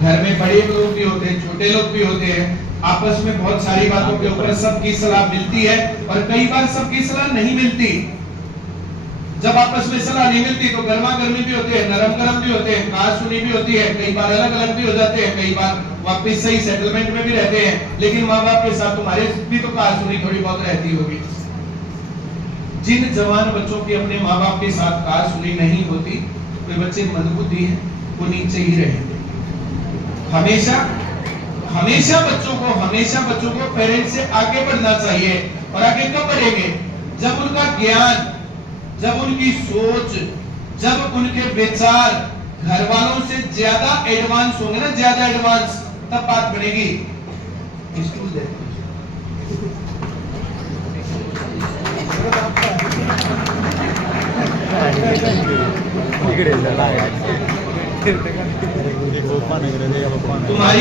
घर में बड़े लोग भी होते हैं, छोटे लोग भी होते हैं, आपस में बहुत सारी बातों के ऊपर सबकी सलाह मिलती है और कई बार सबकी सलाह नहीं मिलती। जब आपस में सलाह नहीं मिलती तो गर्मा गर्मी भी होते हैं, नरम गरम भी होते हैं, कहा सुनी भी होती है, कई बार अलग अलग भी हो जाते हैं, कई बार वापस सही सेटलमेंट में भी रहते हैं। लेकिन माँ बाप के साथ तुम्हारे भी तो कहा सुनी थोड़ी बहुत रहती होगी। जिन जवान बच्चों की अपने माँ बाप के साथ कहा सुनी नहीं होती, वे बच्चे मंदबुद्धि हैं, वो नीचे ही रहेंगे। हमेशा हमेशा बच्चों को पेरेंट्स से आगे बढ़ना चाहिए। और आगे कब बढ़ेंगे? जब उनका ज्ञान, जब उनकी सोच, जब उनके विचार घर वालों से ज्यादा एडवांस होंगे ना, ज्यादा एडवांस, तब बात बढ़ेगी। स्टूल दे।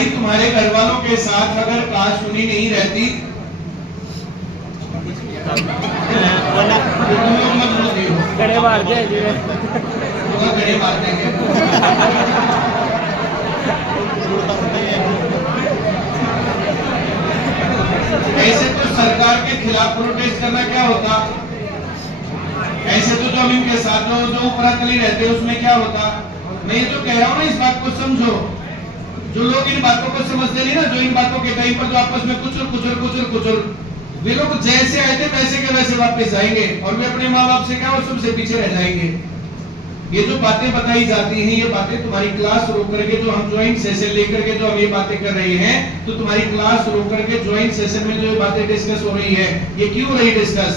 तुम्हारे घर वालों के साथ अगर कहा सुनी नहीं रहती गड़े मार दे गड़े मार देंगे। ऐसे तो सरकार के खिलाफ प्रोटेस्ट करना क्या होता? ऐसे तो जो इनके साथ जो उपरातली रहते हैं उसमें क्या होता? मैं ये जो कह रहा हूँ ना, इस बात को समझो। जो लोग इन बातों को समझते नहीं ना, जो इन बातों के टाइम पर जो आपस में कुचल वे लोग जैसे आए थे वैसे के वैसे वापस आएंगे और वे अपने माँ बाप से क्या वो सबसे पीछे रह जाएंगे। ये जो बातें बताई जाती हैं, ये बातें तुम्हारी क्लास रोक करके, जो हम ज्वाइंट सेशन लेकर के जो हम ये बातें कर रहे हैं, तो तुम्हारी क्लास रोक करके ज्वाइंट सेशन में जो ये बातें डिस्कस हो रही है, ये क्यों हो रही डिस्कस?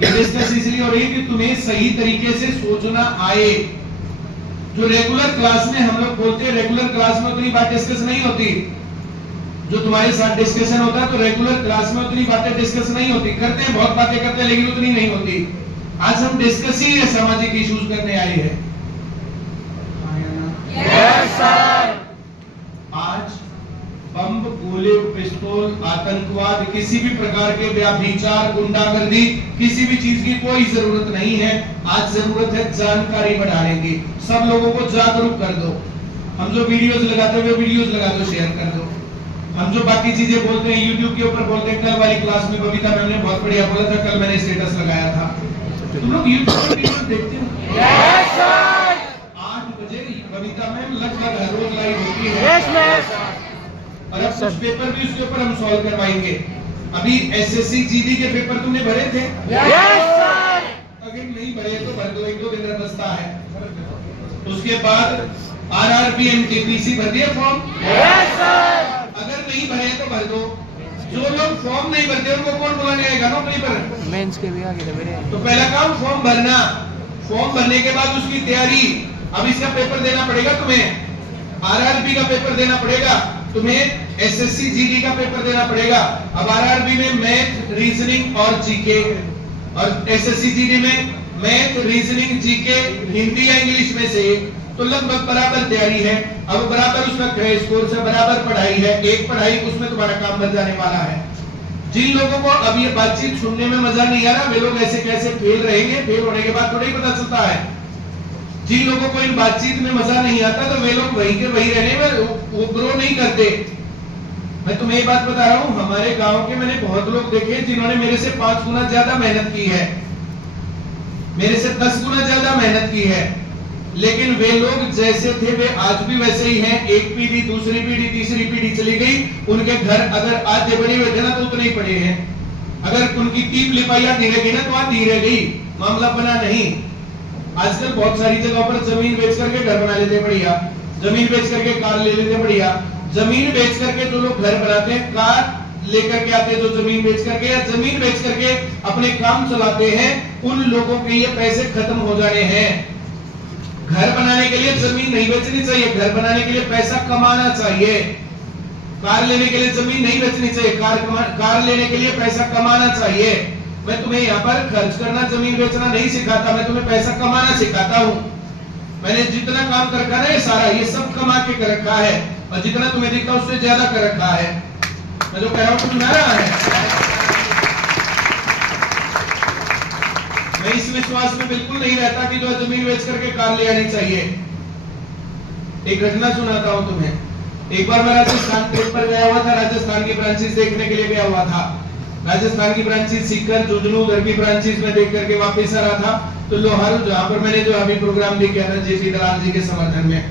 ये डिस्कस इसलिए हो रही है कि तुम्हें सही तरीके से सोचना आए। जो रेगुलर क्लास में हम लोग बोलते हैं, रेगुलर क्लास में उतनी बात डिस्कस नहीं होती। जो तुम्हारे साथ डिस्कशन होता है तो रेगुलर क्लास में उतनी बातें डिस्कस नहीं होती। करते हैं, बहुत बातें करते हैं, लेकिन उतनी नहीं होती। आज हम डिस्कस ही सामाजिक इश्यूज करने आए हैं। Yes sir. आज बम, गोले, पिस्तौल, आतंकवाद, किसी भी प्रकार के व्यभिचार, गुंडागर्दी, किसी भी चीज की कोई जरूरत नहीं है। आज जरूरत है जानकारी बढ़ाने की। सब लोगों को जागरूक कर दो। हम जो वीडियोस लगाते हैं, वीडियोस लगा दो, शेयर कर दो। हम जो बाकी चीजें बोलते हैं, YouTube के ऊपर बोलते हैं। कल वाली क्लास में बबीता मैम ने बहुत बढ़िया बोला था, कल मैंने स्टेटस लगाया था। तुम लोग YouTube पर वीडियो देखते हो? Yes sir. 8 बजे बबीता मैम लगभग हर रोज लाइव होती है। Yes ma'am. और अब कुछ पेपर भी उसके ऊपर हम सॉल्व करवाएंगे। अभी SSC GD के पेपर तुमने भरे थे? Yes sir. अगर नहीं भरे तो भर दो, 1-2 दिन बचता है। उसके बाद RRB MTPC भर दिया फॉर्म? Yes sir. अगर नहीं भरे तो भर दो। जो लोग फॉर्म नहीं भरते उनको कौन बुलाने आएगा नौकरी पर? मेंस के भी आगे मेरे। तो पहला काम फॉर्म भरना। फॉर्म भरने के बाद उसकी तैयारी। अब इसका पेपर देना पड़ेगा तुम्हें, RRB का पेपर देना पड़ेगा तुम्हें, SSC GD का पेपर देना पड़ेगा। अब RRB में मैथ, रीजनिंग और जीके, और SSC GD में मैथ, रीजनिंग, जीके, हिंदी या इंग्लिश में से। तो लगभग बराबर तैयारी है। अब बराबर उसमें क्रैश कोर्स है, बराबर पढ़ाई है। एक पढ़ाई उसमें तुम्हारा काम बन जाने वाला है। जिन लोगों को अब ये बातचीत सुनने में मजा नहीं आ रहा, वे लोग ऐसे कैसे फेल रहेंगे, फेल होने के बाद थोड़ा ही पता चलता है। जिन लोगों को इन बातचीत में मजा नहीं आता, तो वे लोग वहीं के वहीं रहने में वो ग्रो नहीं करते। मैं तुम्हें ये बात बता रहा हूँ, हमारे गांव के मैंने बहुत लोग देखे जिन्होंने मेरे से 5 गुना ज्यादा मेहनत की है, मेरे से 10 गुना ज्यादा मेहनत की है। लेकिन वे लोग जैसे थे वे आज भी वैसे ही हैं। एक पीढ़ी, दूसरी पीढ़ी, तीसरी पीढ़ी चली गई, उनके घर अगर आधे बने हुए थे ना तो उतने ही पड़े हैं। अगर उनकी टीप लिपाइया धीरे ना तो आधी रह गई, मामला बना नहीं। आजकल बहुत सारी जगहों पर जमीन बेच करके घर बना लेते बढ़िया, जमीन बेच करके कार ले लेते बढ़िया। जमीन बेच करके जो लोग घर बनाते हैं, कार लेकर के आते हैं जो जमीन बेच करके, या जमीन बेच करके अपने काम चलाते हैं, उन लोगों के ये पैसे खत्म हो जाने हैं। घर बनाने के लिए जमीन नहीं बेचनी चाहिए, घर बनाने के लिए पैसा कमाना चाहिए। कार लेने के लिए जमीन नहीं बेचनी चाहिए, कार लेने के लिए पैसा कमाना चाहिए। मैं तुम्हें यहाँ पर खर्च करना, जमीन बेचना नहीं सिखाता, मैं तुम्हें पैसा कमाना सिखाता हूँ। मैंने जितना काम कर रखा है ये सारा, ये सब कमा के कर रखा है, और जितना तुम्हें दिखता उससे ज्यादा कर रखा है। मैं जो कह रहा हूँ तुम ना रहा है। मैं इस विश्वास में बिल्कुल नहीं रहता कि जो जमीन बेच करके कार ले आनी चाहिए। एक घटना सुनाता हूं तुम्हें। एक बार मैं राजस्थान ट्रिप पर गया हुआ था, राजस्थान की ब्रांचेस देखने के लिए गया हुआ था। राजस्थान की ब्रांचेस सीकर, झुंझुनू, उधर की ब्रांचेस में देख करके वापस आ रहा था। तो लोहारू, जहां पर मैंने जो अभी प्रोग्राम भी किया था जेपी दलाल जी के समर्थन में,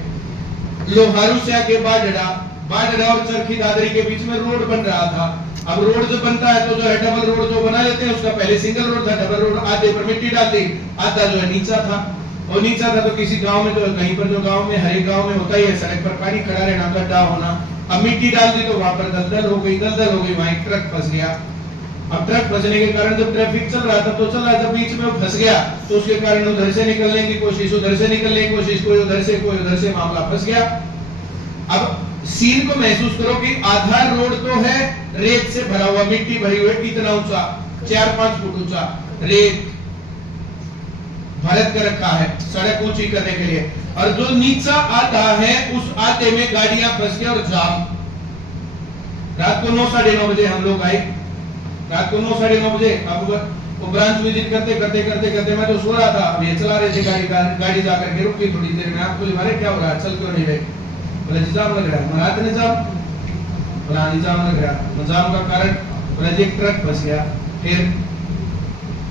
लोहारू से आके बाढ़ड़ा और चरखी दादरी के बीच में रोड बन रहा था। अब रोड जो बनता है तो जो है डबल रोड जो बना लेते हैं, उसका पहले सिंगल रोड था, डबल रोड आधे पर मिट्टी डालते, आधा जो है नीचा था। और नीचा था तो किसी गांव में, तो कहीं पर जो गांव में, हर एक गांव में होता ही है, सड़क पर पानी खड़ा रहना, गड्ढा होना। अब मिट्टी डाल दी तो वहां पर दलदल हो गई, वहां एक ट्रक फंस गया। अब ट्रक फंसने के कारण जब ट्रैफिक चल रहा था तो चल रहा था, बीच में वो फंस गया, तो उसके कारण उधर से निकलने की कोशिश, उधर से निकलने की कोशिश, कोई उधर से मामला फंस गया। अब सीन को महसूस करो कि आधा रोड तो है रेत से भरा हुआ, मिट्टी भरी हुई, कितना ऊंचा, 4-5 फुट ऊंचा रेत भरत कर रखा है सड़क ऊंची करने के लिए। और जो नीचा आधा है, उस आधे में गाड़ियां फंस गई और जाम। रात को 9-9:30 बजे हम लोग आए, रात को 9-9:30 बजे। अब वो ब्रांच विजिट करते मैं तो सो रहा था, अब ये चला रहे थे गाड़ी जाकर के रुकी थोड़ी देर में। आपको मारे क्या हो रहा है, चल क्यों नहीं रहे? बोला निजाम लग रहा है। मरात निजाम, बोला निजाम लग रहा है। निजाम का कारण, बोला जी एक ट्रक फंस गया। फिर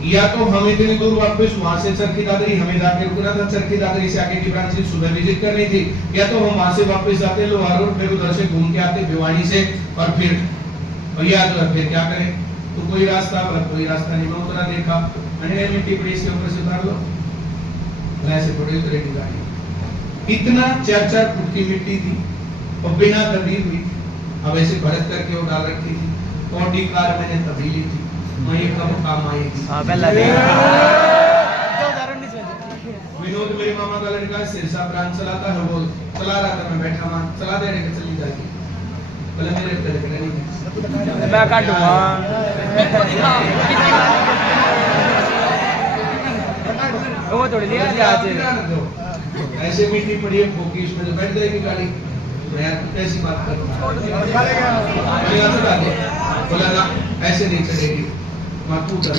या तो हम इतनी दूर वापस वहां से चरखी दादरी हमें जाके रुकना था, चरखी दादरी से आगे की ब्रांच सुबह विजिट करनी थी, या तो हम वहां से वापस जाते लोहार रोड, फिर उधर से घूम के आते भिवानी से, और फिर या तो फिर क्या करें, तो कोई रास्ता, बोला कोई रास्ता नहीं। मैं उतना देखा, मैंने मिट्टी पड़ी इसके ऊपर से उतार लो, ऐसे थोड़ी उतरेगी गाड़ी। इतना 4-4 फुट की मिट्टी थी और बिना दबी हुई, अब ऐसे भरत करके वो डाल रखी थी। ऑडी कार मैंने तभी ली थी, मैं ये कब काम आएगी। पहला विनोद मेरे मामा का लड़का सिरसा ब्रांच चलाता है, वो चला रहा था, मैं बैठा वहां, चला दे रहे चली जाएगी, बोले मेरे पे नहीं, मैं काटूंगा। वो थोड़ी लिया जी आज ऐसे मिट्टी पड़ी है फोकी, इसमें तो बैठ जाएगी गाड़ी। मैं यार कैसी बात कर रहा हूं, बोला ना ऐसे नहीं चलेगी, मैं तू डर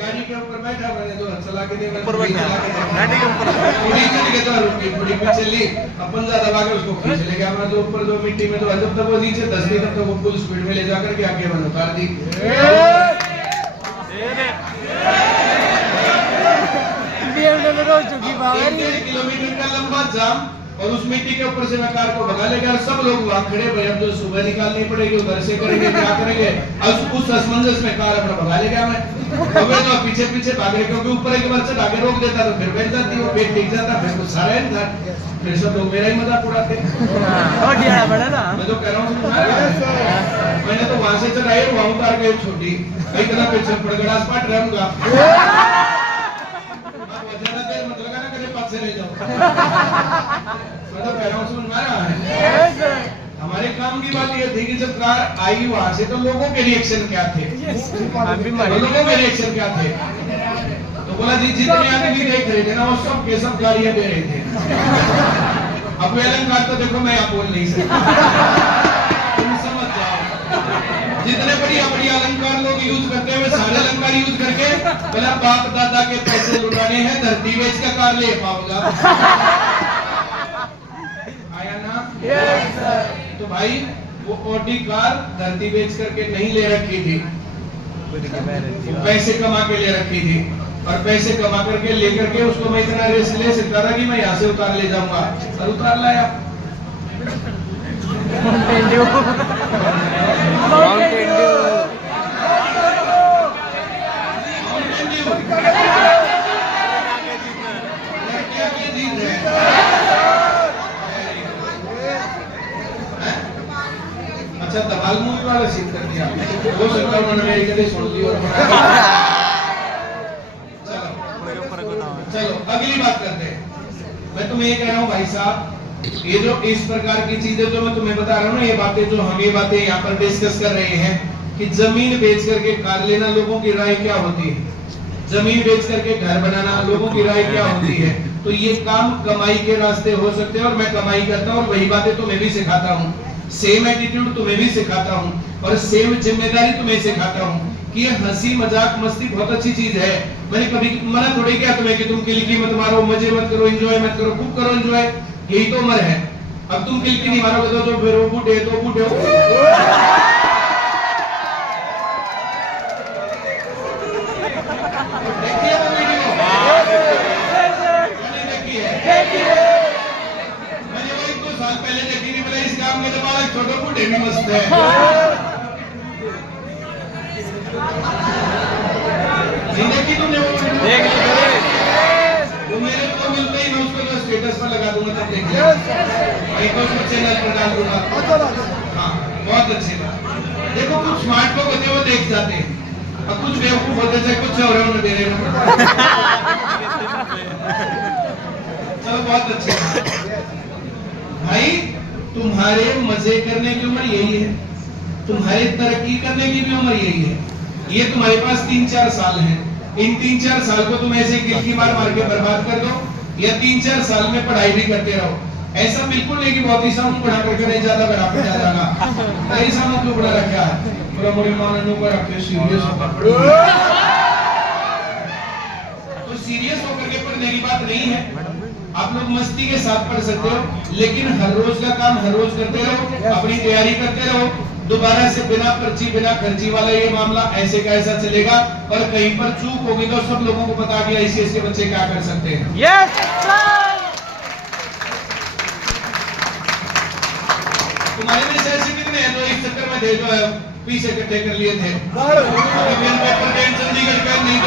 गाड़ी के ऊपर बैठा, मैंने तो चला के देखा, ऊपर बैठा गाड़ी के ऊपर थोड़ी चल के तो रुकी, थोड़ी पीछे ली, अपन ज्यादा दबा के उसको खींच ले गया। मैं जो ऊपर जो मिट्टी में, तो जब तक वो नीचे धंसती तब तक वो फुल स्पीड में ले जाकर के आगे मैंने उतार दी। 1.5 किलोमीटर का लंबा जाम, और उस मिट्टी के ऊपर से मैं कार को भगा ले गया। सब लोग वहां खड़े भाई, अब जो सुबह निकालनी पड़ेगी उधर से करेंगे, क्या करेंगे, अब उस असमंजस में कार अपना भगा ले गया मैं। अब तो पीछे पीछे भाग रहे, क्योंकि ऊपर एक बार से आगे रोक देता तो फिर बैठ जाती, वो पेट टिक जाता, फिर कुछ सारा ही था, फिर सब लोग मेरा ही मजाक उड़ाते। मैं तो कह रहा हूँ मैंने तो वहां से चढ़ाई, वहां उतार के छोटी, इतना पीछे पड़गड़ास पाट रहूंगा, मतलब ना कभी पास से नहीं जाओ। मैं तो कह रहा हूँ समझ में आ रहा है। हमारे काम की बात ये थी कि जब कार आई वहां से, तो लोगों के रिएक्शन क्या थे, लोगों के रिएक्शन क्या थे, तो बोला जी जितने आदमी देख रहे थे ना, वो सब के सब गालियां दे रहे थे। अब वे अलंकार तो देखो मैं यहाँ बोल नहीं सकता, तुम समझ जाओ। जितने बढ़िया बढ़िया अलंकार लोग यूज करते हैं, वे सारे अलंकार यूज करके बोला बाप दादा के पैसे लुटाने हैं, धरती बेच का कार ले पाऊंगा। आया ना? Yes sir. तो भाई वो ऑडी कार धरती बेच करके नहीं ले रखी थी, वो पैसे कमा के ले रखी थी, और पैसे कमा करके लेकर के उसको मैं इतना रेस ले सकता था कि मैं यहाँ से उतार ले जाऊंगा, और उतार लाया। अच्छा धमाल मूवी वाला सीन कर दिया, हो सकता है उन्होंने मेरी कभी सुन ली और चलो अगली बात करते हैं। मैं तुम्हें ये कह रहा हूँ भाई साहब, ये जो इस प्रकार की चीजें जो मैं तुम्हें बता रहा हूँ ना, ये बातें जो हम ये बातें यहाँ पर डिस्कस कर रहे हैं कि जमीन बेच करके कार लेना, लोगों की राय क्या होती है, जमीन बेच करके घर बनाना, लोगों की राय क्या होती है। तो ये काम कमाई के रास्ते हो सकते हैं, और मैं कमाई करता हूँ, और वही बातें तुम्हें भी सिखाता हूँ, सेम एटीट्यूड तुम्हें भी सिखाता हूँ, और सेम जिम्मेदारी तुम्हें सिखाता हूँ। कि ये हंसी मजाक मस्ती बहुत अच्छी चीज है। मैंने कभी मना थोड़ी किया तुम्हें कि तुम किलकी मत मारो, मजे मत करो, एंजॉय मत करो, खूब करो एंजॉय, यही तो उम्र है। अब तुम किलकी नहीं मारोगे तो जो फिर वो बूढ़े तो बूढ़े हो। देखिए वो वीडियो मैंने देखी है, मैंने वही 2 साल पहले देखी थी। बोले इस काम में तो बालक छोटे बूढ़े भी मस्त है। नहीं देखी तुमने वो वीडियो? वो मेरे को मिलते ही मैं उसको स्टेटस पर लगा दूंगा, तब देखिए। वही तो उसको चैनल पर डाल दूंगा। हाँ बहुत अच्छी बात। देखो कुछ स्मार्ट लोग होते हैं वो देख जाते हैं, और कुछ बेवकूफ होते हैं कुछ हो रहे हैं उन्हें दे रहे हैं। चलो बहुत अच्छी बात। भाई तुम्हारे मजे करने की उम्र यही है, तुम्हारे तरक्की करने की भी उम्र यही है। ये तुम्हारे पास 3-4 साल हैं, इन 3-4 साल को तुम ऐसे किलकी मार मार के बर्बाद कर दो, या 3-4 साल में पढ़ाई भी करते रहो। ऐसा बिल्कुल नहीं कि बहुत ही सामू पढ़ा करके नहीं ज्यादा बड़ा पड़ जाएगा। नहीं सामू क्यों बड़ा रखा है, पूरा मोरी मानने को रखे सीरियस होकर। तो सीरियस होकर के पढ़ने की बात नहीं है। आप लोग मस्ती के साथ पढ़ सकते हो, लेकिन हर रोज का काम हर रोज करते रहो, अपनी तैयारी करते रहो। दोबारा से बिना पर्ची बिना खर्ची वाला ये मामला ऐसे का ऐसा चलेगा, और कहीं पर चूक होगी तो सब लोगों को पता कि ICS के बच्चे क्या कर सकते हैं। Yes sir. तुम्हारे में से ऐसे कितने हैं जो इस चक्कर में थे, जो है पीछे इकट्ठे कर लिए थे? अभी पेपर चंडीगढ़ का नहीं